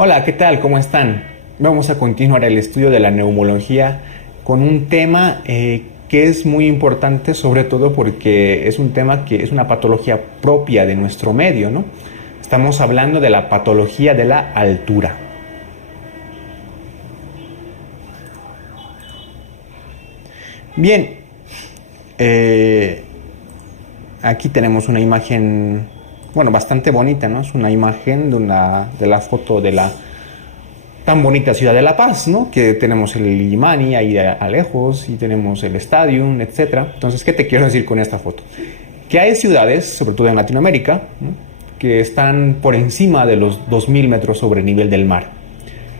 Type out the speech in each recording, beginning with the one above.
Hola, ¿qué tal? ¿Cómo están? Vamos a continuar el estudio de la neumología con un tema que es muy importante, sobre todo porque es un tema que es una patología propia de nuestro medio, ¿no? Estamos hablando de la patología de la altura. Bien, eh, aquí tenemos una imagen, bueno, bastante bonita, ¿no? Es una imagen de la foto de la tan bonita ciudad de La Paz, ¿no? Que tenemos el Illimani ahí a lejos y tenemos el Stadium, etcétera. Entonces, ¿qué te quiero decir con esta foto? Que hay ciudades, sobre todo en Latinoamérica, ¿no? Que están por encima de los 2000 metros sobre el nivel del mar.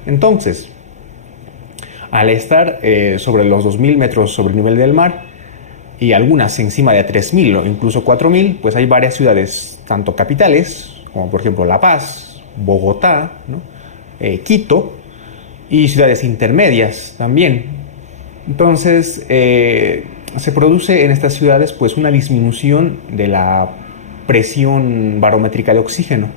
Entonces, al estar sobre los 2000 metros sobre el nivel del mar y algunas encima de 3000 o incluso 4000, pues hay varias ciudades, tanto capitales, como por ejemplo La Paz, Bogotá, ¿no? Quito, y ciudades intermedias también. Entonces, se produce en estas ciudades pues una disminución de la presión barométrica de oxígeno.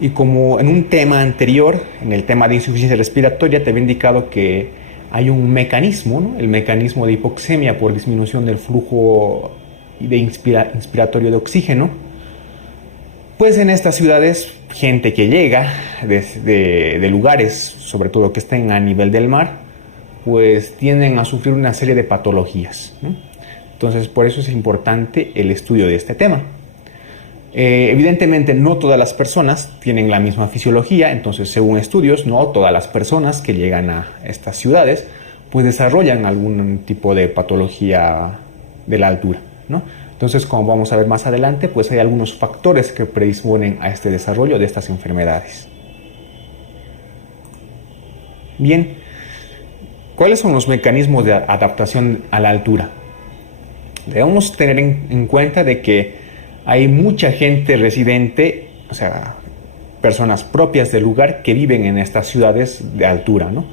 Y como en un tema anterior, en el tema de insuficiencia respiratoria, te había indicado que hay un mecanismo, ¿no? El mecanismo de hipoxemia por disminución del flujo inspiratorio de oxígeno. Pues en estas ciudades, gente que llega de lugares, sobre todo que estén a nivel del mar, pues tienden a sufrir una serie de patologías, ¿no? Entonces, por eso es importante el estudio de este tema. Evidentemente, no todas las personas tienen la misma fisiología, entonces, según estudios, no todas las personas que llegan a estas ciudades, pues desarrollan algún tipo de patología de la altura, ¿no? Entonces, como vamos a ver más adelante, pues hay algunos factores que predisponen a este desarrollo de estas enfermedades. Bien, ¿cuáles son los mecanismos de adaptación a la altura? Debemos tener en cuenta de que hay mucha gente residente, o sea, personas propias del lugar que viven en estas ciudades de altura, ¿no?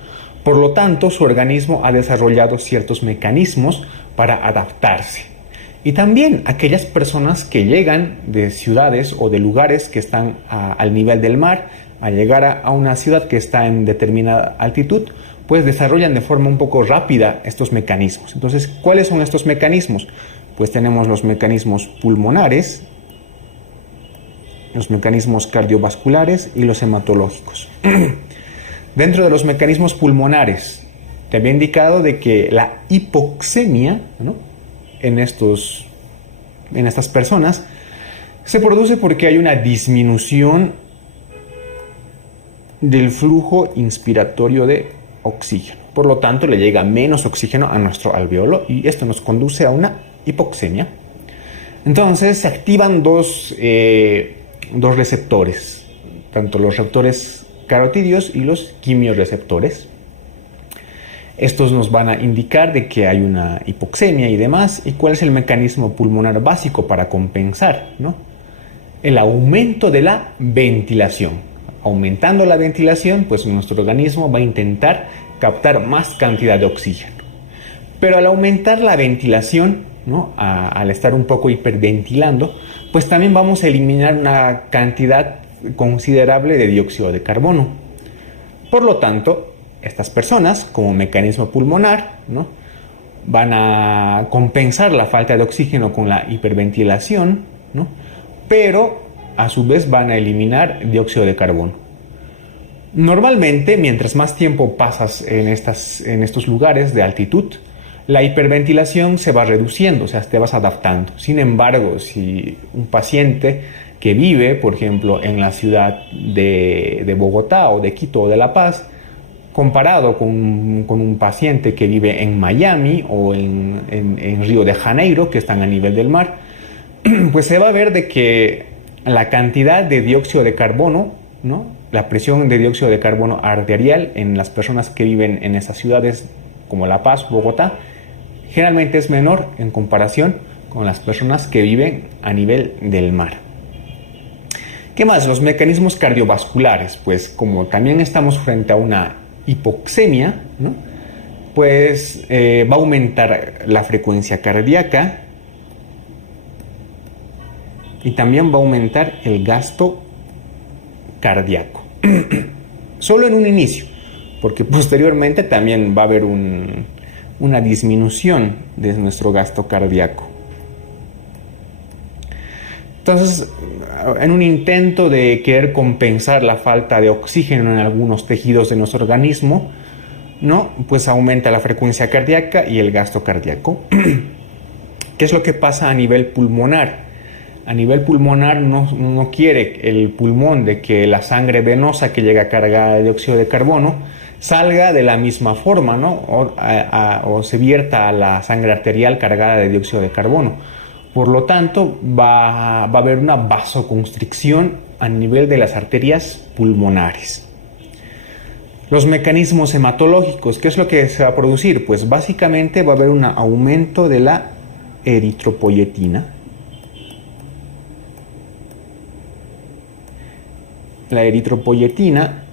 Por lo tanto, su organismo ha desarrollado ciertos mecanismos para adaptarse. Y también aquellas personas que llegan de ciudades o de lugares que están al nivel del mar, al llegar a una ciudad que está en determinada altitud, pues desarrollan de forma un poco rápida estos mecanismos. Entonces, ¿cuáles son estos mecanismos? Pues tenemos los mecanismos pulmonares, los mecanismos cardiovasculares y los hematológicos. Dentro de los mecanismos pulmonares, te había indicado de que la hipoxemia, ¿no?, en estas personas se produce porque hay una disminución del flujo inspiratorio de oxígeno. Por lo tanto, le llega menos oxígeno a nuestro alveolo y esto nos conduce a una hipoxemia. Entonces se activan dos receptores, tanto los receptores carotídeos y los quimiorreceptores. Estos nos van a indicar de que hay una hipoxemia y demás. ¿Y cuál es el mecanismo pulmonar básico para compensar, ¿no? El aumento de la ventilación. Aumentando la ventilación, pues nuestro organismo va a intentar captar más cantidad de oxígeno. Pero al aumentar la ventilación, ¿no?, al estar un poco hiperventilando, pues también vamos a eliminar una cantidad considerable de dióxido de carbono. Por lo tanto, estas personas, como mecanismo pulmonar, ¿no?, van a compensar la falta de oxígeno con la hiperventilación, ¿no?, pero a su vez van a eliminar dióxido de carbono. Normalmente, mientras más tiempo pasas en estos lugares de altitud, la hiperventilación se va reduciendo, o sea, te vas adaptando. Sin embargo, si un paciente que vive, por ejemplo, en la ciudad de Bogotá o de Quito o de La Paz, comparado con un paciente que vive en Miami o en Río de Janeiro, que están a nivel del mar, pues se va a ver de que la cantidad de dióxido de carbono, ¿no?, la presión de dióxido de carbono arterial en las personas que viven en esas ciudades como La Paz, Bogotá, generalmente es menor en comparación con las personas que viven a nivel del mar. ¿Qué más? Los mecanismos cardiovasculares, pues como también estamos frente a una hipoxemia, ¿no?, pues va a aumentar la frecuencia cardíaca y también va a aumentar el gasto cardíaco. Solo en un inicio, porque posteriormente también va a haber una disminución de nuestro gasto cardíaco. Entonces, en un intento de querer compensar la falta de oxígeno en algunos tejidos de nuestro organismo, ¿no? Pues aumenta la frecuencia cardíaca y el gasto cardíaco. ¿Qué es lo que pasa a nivel pulmonar? A nivel pulmonar no quiere el pulmón de que la sangre venosa que llega cargada de dióxido de carbono salga de la misma forma, ¿no? O se vierta a la sangre arterial cargada de dióxido de carbono. Por lo tanto, va a haber una vasoconstricción a nivel de las arterias pulmonares. Los mecanismos hematológicos, ¿qué es lo que se va a producir? Pues básicamente va a haber un aumento de la eritropoyetina. La eritropoyetina,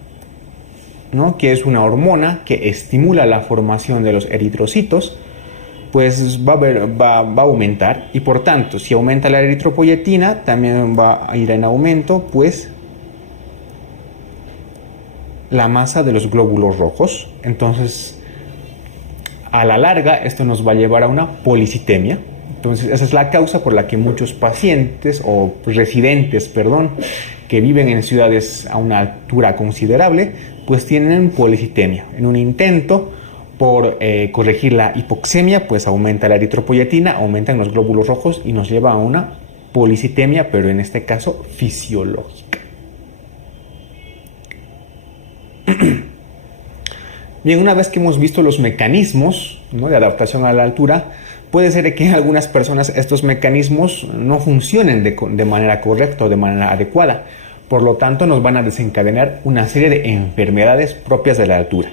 ¿no? Que es una hormona que estimula la formación de los eritrocitos, pues va a aumentar, y por tanto, si aumenta la eritropoyetina, también va a ir en aumento, pues, la masa de los glóbulos rojos. Entonces, a la larga, esto nos va a llevar a una policitemia. Entonces, esa es la causa por la que muchos pacientes o residentes, que viven en ciudades a una altura considerable, pues tienen policitemia. En un intento por corregir la hipoxemia, pues aumenta la eritropoyetina, aumentan los glóbulos rojos y nos lleva a una policitemia, pero en este caso fisiológica. Bien, una vez que hemos visto los mecanismos, ¿no?, de adaptación a la altura, puede ser que en algunas personas estos mecanismos no funcionen de manera correcta o de manera adecuada. Por lo tanto, nos van a desencadenar una serie de enfermedades propias de la altura.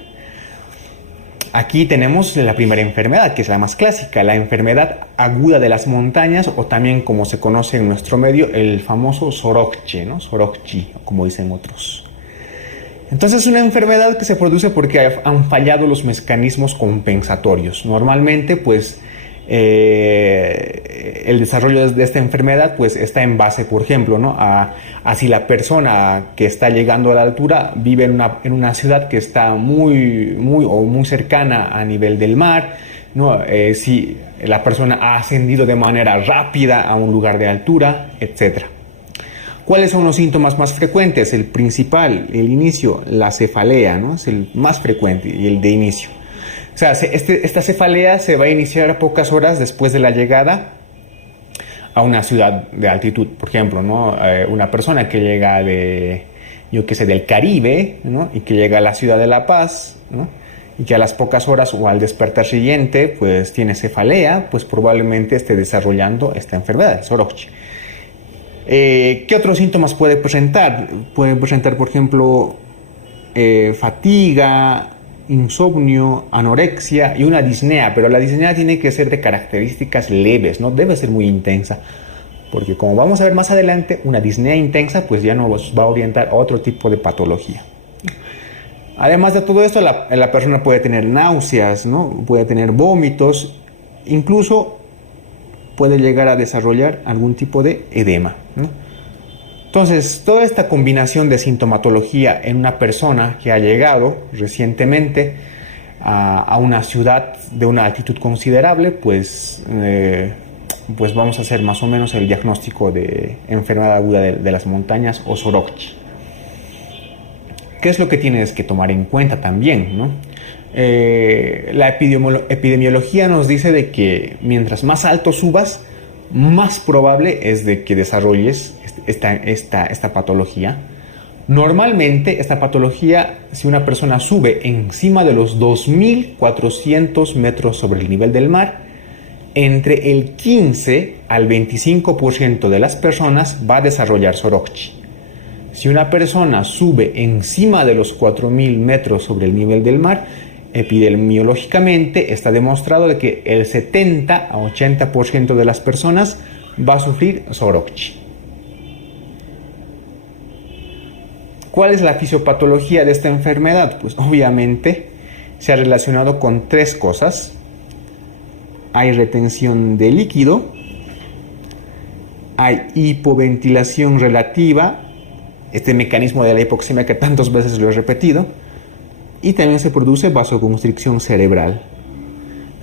Aquí tenemos la primera enfermedad, que es la más clásica, la enfermedad aguda de las montañas, o también, como se conoce en nuestro medio, el famoso Sorokchi, ¿no? Sorokchi, como dicen otros. Entonces, es una enfermedad que se produce porque han fallado los mecanismos compensatorios. Normalmente, pues, el desarrollo de esta enfermedad pues está en base, por ejemplo, ¿no?, a si la persona que está llegando a la altura vive en una ciudad que está muy cercana a nivel del mar, ¿no? Si la persona ha ascendido de manera rápida a un lugar de altura, etc. ¿Cuáles son los síntomas más frecuentes? El principal, el inicio, la cefalea, ¿no? Es el más frecuente y el de inicio. O sea, esta cefalea se va a iniciar a pocas horas después de la llegada a una ciudad de altitud. Por ejemplo, ¿no? Una persona que llega del Caribe, ¿no?, y que llega a la ciudad de La Paz, ¿no?, y que a las pocas horas o al despertar siguiente pues tiene cefalea, pues probablemente esté desarrollando esta enfermedad, el Sorokchi. ¿Qué otros síntomas puede presentar? Puede presentar, por ejemplo, fatiga, insomnio, anorexia y una disnea, pero la disnea tiene que ser de características leves, no debe ser muy intensa, porque como vamos a ver más adelante, una disnea intensa pues ya nos va a orientar a otro tipo de patología. Además de todo esto, la persona puede tener náuseas, ¿no?, puede tener vómitos, incluso puede llegar a desarrollar algún tipo de edema, ¿no? Entonces, toda esta combinación de sintomatología en una persona que ha llegado recientemente a una ciudad de una altitud considerable, pues vamos a hacer más o menos el diagnóstico de enfermedad aguda de las montañas o Sorokchi. ¿Qué es lo que tienes que tomar en cuenta también, ¿no? La epidemiología nos dice de que mientras más alto subas, más probable es de que desarrolles esta patología. Normalmente esta patología, si una persona sube encima de los 2.400 metros sobre el nivel del mar, entre el 15 al 25% de las personas va a desarrollar Sorokchi. Si una persona sube encima de los 4.000 metros sobre el nivel del mar, epidemiológicamente está demostrado de que el 70 a 80% de las personas va a sufrir Sorokchi. ¿Cuál es la fisiopatología de esta enfermedad? Pues obviamente se ha relacionado con tres cosas. Hay retención de líquido, hay hipoventilación relativa este mecanismo de la hipoxemia que tantas veces lo he repetido. Y también se produce vasoconstricción cerebral.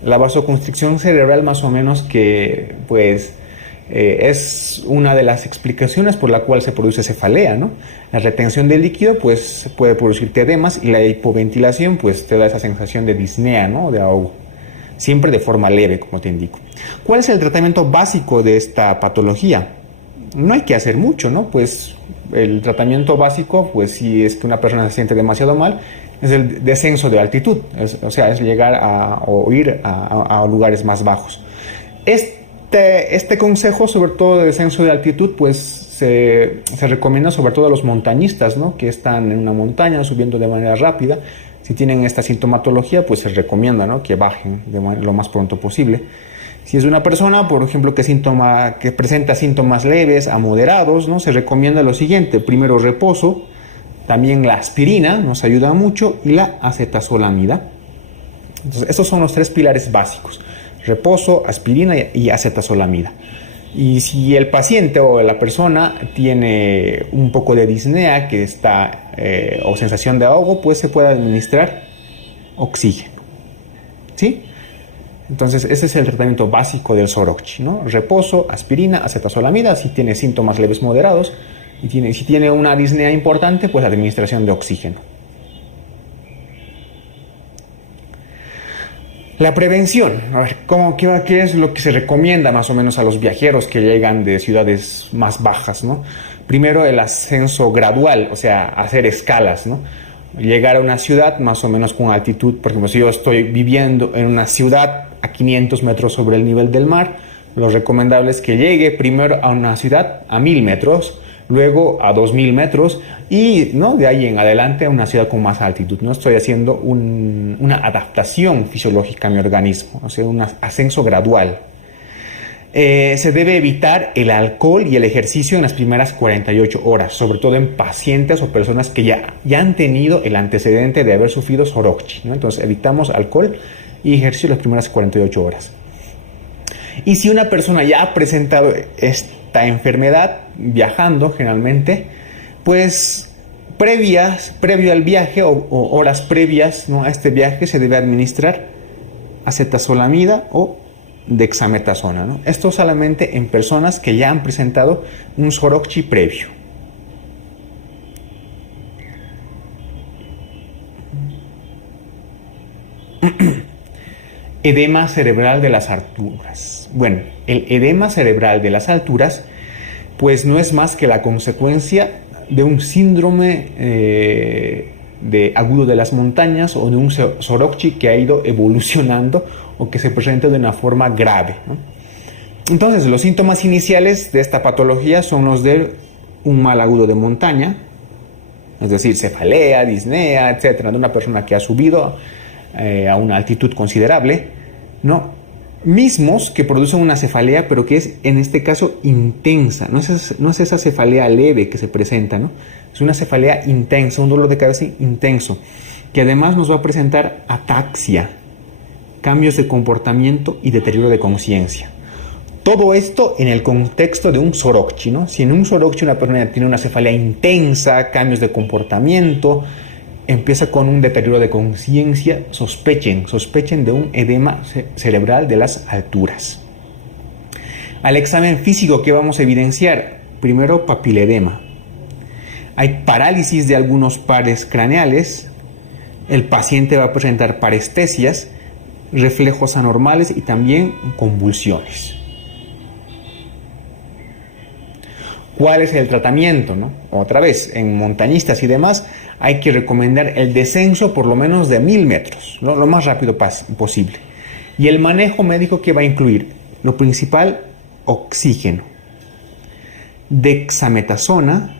La vasoconstricción cerebral más o menos que pues es una de las explicaciones por la cual se produce cefalea, ¿no? La retención de líquido pues puede producirte edemas y la hipoventilación pues te da esa sensación de disnea, ¿no? De ahogo. Siempre de forma leve, como te indico. ¿Cuál es el tratamiento básico de esta patología? No hay que hacer mucho, ¿no? Pues el tratamiento básico, pues si es que una persona se siente demasiado mal, es el descenso de altitud, o sea, es llegar o ir a lugares más bajos. Este consejo, sobre todo de descenso de altitud, pues se recomienda sobre todo a los montañistas, ¿no? Que están en una montaña subiendo de manera rápida. Si tienen esta sintomatología, pues se recomienda, ¿no? Que bajen lo más pronto posible. Si es una persona, por ejemplo, que presenta síntomas leves a moderados, ¿no? Se recomienda lo siguiente: primero reposo, también la aspirina nos ayuda mucho y la acetazolamida. Entonces, estos son los 3 pilares básicos: reposo, aspirina y acetazolamida. Y si el paciente o la persona tiene un poco de disnea o sensación de ahogo, pues se puede administrar oxígeno. ¿Sí? Entonces, ese es el tratamiento básico del Sorokchi, ¿no? Reposo, aspirina, acetazolamida, si tiene síntomas leves moderados, y si tiene una disnea importante, pues administración de oxígeno. La prevención, a ver, ¿qué es lo que se recomienda más o menos a los viajeros que llegan de ciudades más bajas, ¿no? Primero, el ascenso gradual, o sea, hacer escalas, ¿no? Llegar a una ciudad más o menos con altitud. Por ejemplo, si yo estoy viviendo en una ciudad a 500 metros sobre el nivel del mar, lo recomendable es que llegue primero a una ciudad a 1000 metros, luego a 2000 metros y, ¿no?, de ahí en adelante a una ciudad con más altitud. No estoy haciendo una adaptación fisiológica a mi organismo, o sea, un ascenso gradual. Se debe evitar el alcohol y el ejercicio en las primeras 48 horas, sobre todo en pacientes o personas que ya han tenido el antecedente de haber sufrido Sorokchi, ¿no? Entonces evitamos alcohol y ejercicio en las primeras 48 horas. Y si una persona ya ha presentado esta enfermedad viajando generalmente, pues previo al viaje o horas previas, ¿no?, a este viaje se debe administrar acetazolamida o dexametasona, ¿no? Esto solamente en personas que ya han presentado un Sorokchi previo. Edema cerebral de las alturas. Bueno, el edema cerebral de las alturas pues no es más que la consecuencia de un síndrome de agudo de las montañas o de un Sorokchi que ha ido evolucionando o que se presenta de una forma grave, ¿no? Entonces, los síntomas iniciales de esta patología son los de un mal agudo de montaña, es decir, cefalea, disnea, etcétera, de una persona que ha subido a una altitud considerable, ¿no? Mismos que producen una cefalea, pero que es en este caso intensa, no es esa cefalea leve que se presenta, ¿no? Es una cefalea intensa, un dolor de cabeza intenso, que además nos va a presentar ataxia, cambios de comportamiento y deterioro de conciencia. Todo esto en el contexto de un Sorokchi, ¿no? Si en un Sorokchi una persona tiene una cefalea intensa, cambios de comportamiento, empieza con un deterioro de conciencia, sospechen de un edema cerebral de las alturas. Al examen físico, ¿qué vamos a evidenciar? Primero, papiledema. Hay parálisis de algunos pares craneales, el paciente va a presentar parestesias, reflejos anormales y también convulsiones. ¿Cuál es el tratamiento, no? Otra vez, en montañistas y demás, hay que recomendar el descenso por lo menos de 1000 metros, ¿no?, lo más rápido posible. Y el manejo médico, que va a incluir, lo principal, oxígeno, dexametasona,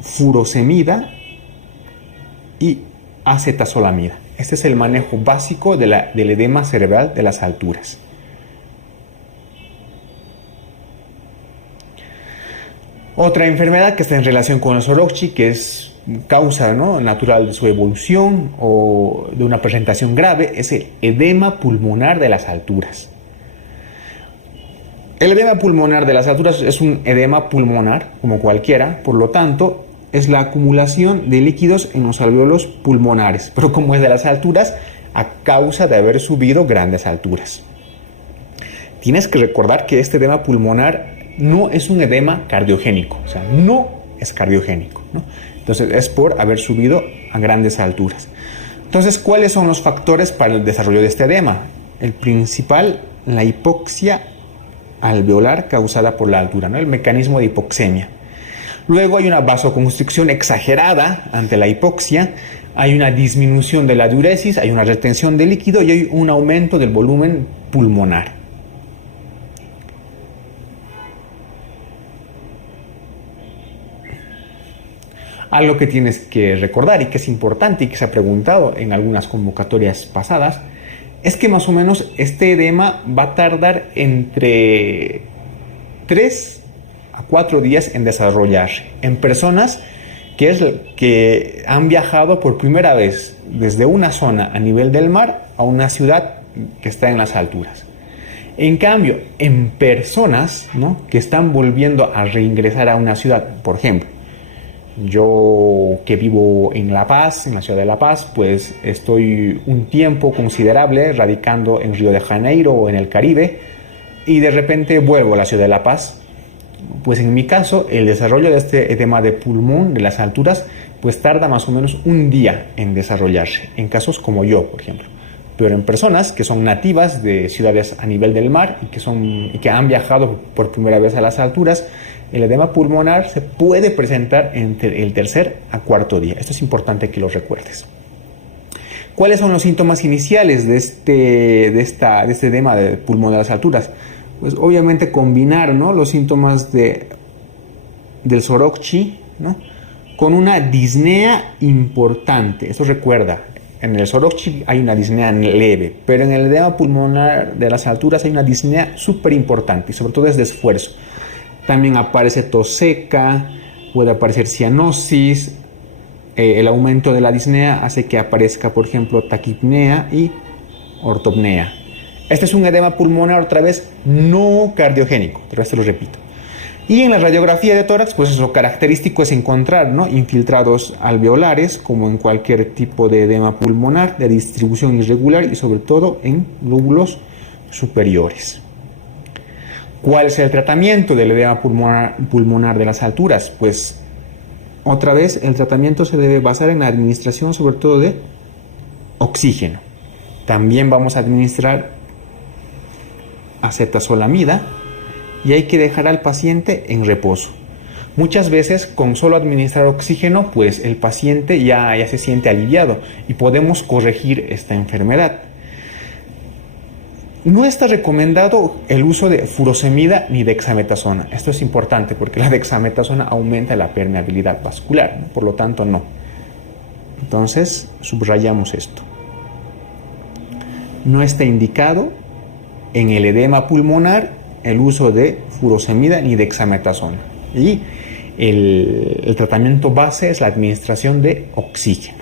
furosemida y acetazolamida. Este es el manejo básico del edema cerebral de las alturas. Otra enfermedad que está en relación con el Sorokchi, que es causa, ¿no?, natural de su evolución o de una presentación grave, es el edema pulmonar de las alturas. El edema pulmonar de las alturas es un edema pulmonar, como cualquiera, por lo tanto, es la acumulación de líquidos en los alvéolos pulmonares, pero como es de las alturas, a causa de haber subido grandes alturas. Tienes que recordar que este edema pulmonar no es un edema cardiogénico, o sea, no es cardiogénico, ¿no? Entonces es por haber subido a grandes alturas. Entonces, ¿cuáles son los factores para el desarrollo de este edema? El principal, la hipoxia alveolar causada por la altura, ¿no? El mecanismo de hipoxemia. Luego hay una vasoconstricción exagerada ante la hipoxia, hay una disminución de la diuresis, hay una retención de líquido y hay un aumento del volumen pulmonar. Algo que tienes que recordar y que es importante y que se ha preguntado en algunas convocatorias pasadas es que más o menos este edema va a tardar entre 3 a 4 días en desarrollarse en personas que han viajado por primera vez desde una zona a nivel del mar a una ciudad que está en las alturas. En cambio, en personas, ¿no?, que están volviendo a reingresar a una ciudad, por ejemplo, yo que vivo en La Paz, en la ciudad de La Paz, pues estoy un tiempo considerable radicando en Río de Janeiro o en el Caribe y de repente vuelvo a la ciudad de La Paz. Pues en mi caso, el desarrollo de este edema de pulmón de las alturas pues tarda más o menos un día en desarrollarse, en casos como yo, por ejemplo. Pero en personas que son nativas de ciudades a nivel del mar y que han viajado por primera vez a las alturas, el edema pulmonar se puede presentar entre el tercer a cuarto día. Esto es importante que lo recuerdes. ¿Cuáles son los síntomas iniciales de este edema de pulmón de las alturas? Pues obviamente combinar, ¿no?, los síntomas del Sorokchi, ¿no?, con una disnea importante. Esto recuerda, en el Sorokchi hay una disnea leve, pero en el edema pulmonar de las alturas hay una disnea súper importante y sobre todo es de esfuerzo. También aparece tos seca, puede aparecer cianosis, el aumento de la disnea hace que aparezca, por ejemplo, taquipnea y ortopnea. Este es un edema pulmonar, otra vez, no cardiogénico, pero esto lo repito. Y en la radiografía de tórax, pues lo característico es encontrar, ¿no?, infiltrados alveolares, como en cualquier tipo de edema pulmonar, de distribución irregular y sobre todo en lóbulos superiores. ¿Cuál es el tratamiento del edema pulmonar de las alturas? Pues otra vez el tratamiento se debe basar en la administración sobre todo de oxígeno. También vamos a administrar acetazolamida y hay que dejar al paciente en reposo. Muchas veces con solo administrar oxígeno pues el paciente ya se siente aliviado y podemos corregir esta enfermedad. No está recomendado el uso de furosemida ni dexametasona. Esto es importante porque la dexametasona aumenta la permeabilidad vascular, ¿no? Por lo tanto no. Entonces subrayamos esto. No está indicado en el edema pulmonar el uso de furosemida ni dexametasona. Y el tratamiento base es la administración de oxígeno.